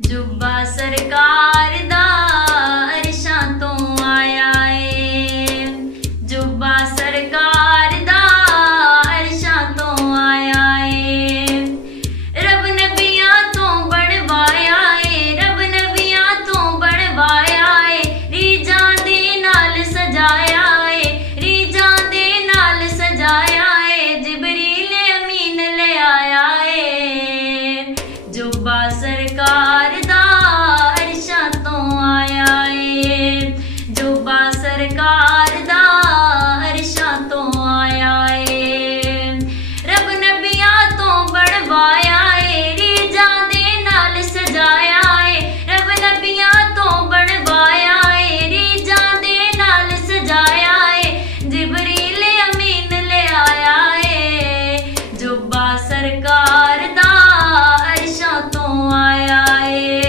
जुब्बा सरकार दा अरशां तो आया है। जुब्बा सरकार दा अरशां तो आया है। रब नबियां तो बनवाया है, रब नबियां तो बनवाया है। रीजां दे नाल सजाया है, रीजां दे नाल सजाया है। जिबरील अमीन ले आया है। जुब्बा सरकार दा अरशां तो आया है। जुब्बा सरकार दा अरशां तो आया है। रब नबियां तो बनवाया है, रीजां दे नाल सजाया है। रब नबियां तो बनवाया है, रीजां दे नाल सजाया है। जिबरील अमीन ले आया है। जुब्बा सरकार दा अरशां तो आया है।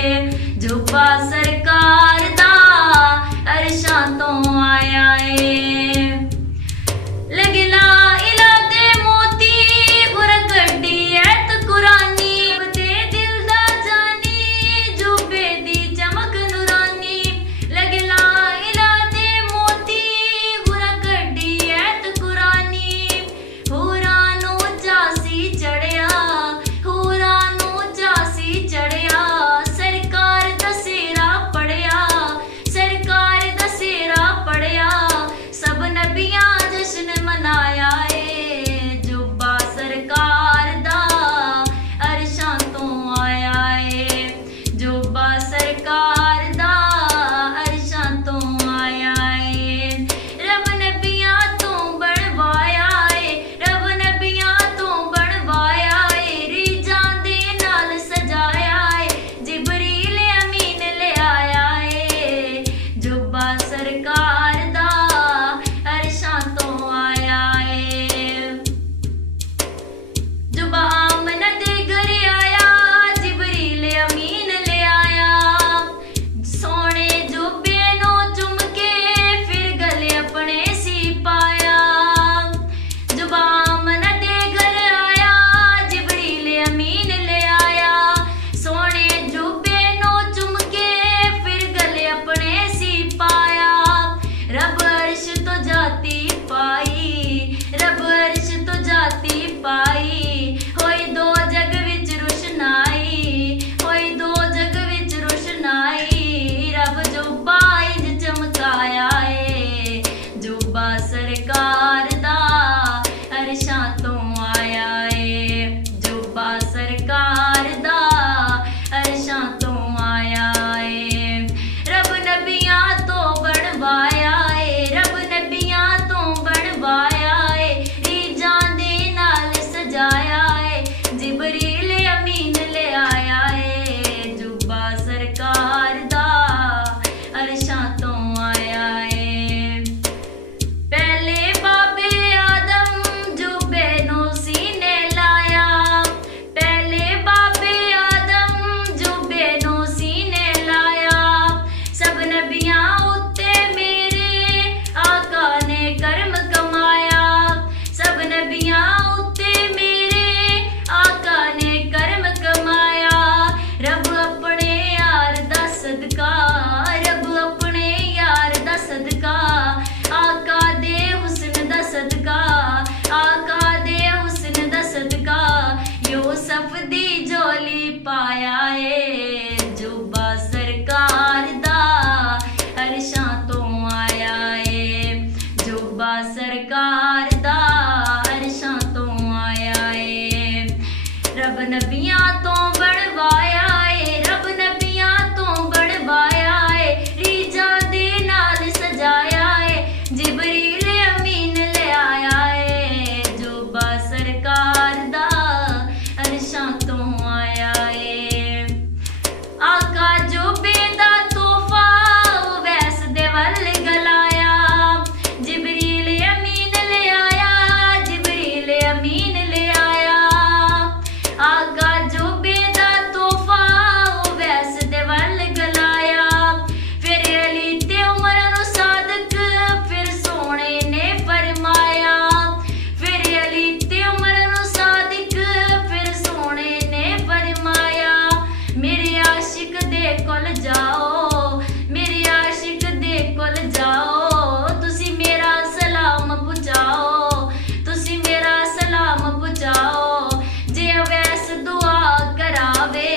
कोल जाओ, मेरे आशिक दे कोल जाओ, तुसी मेरा सलाम पुचाओ, तुसी मेरा सलाम पुचाओ। जे अवैस दुआ करावे,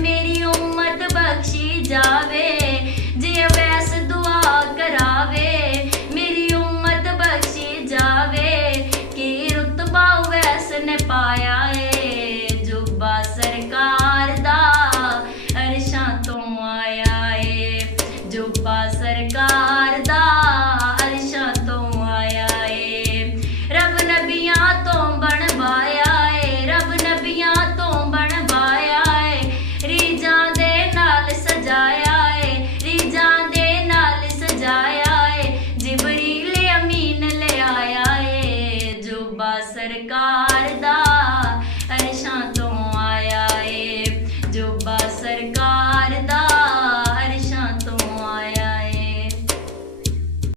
मेरी उम्मत बख्शी जावे, जे अवैस दुआ करावे, मेरी उम्मत बख्शी जावे। की रुतबा अवैस ने पाया है, जुब्बा सरकार दा अरशां तो आया है, जुब्बा सरकार दा अरशां तो आया है। रब नबियां तो बनवाया है, रब नबियां तो बनवाया है, रीजां दे नाल सजाया है, रीजां दे नाल सजाया है। जिबरील अमीन ले आया है, जुब्बा सरकार दा अरशां तो आया है, जुब्बा सरकार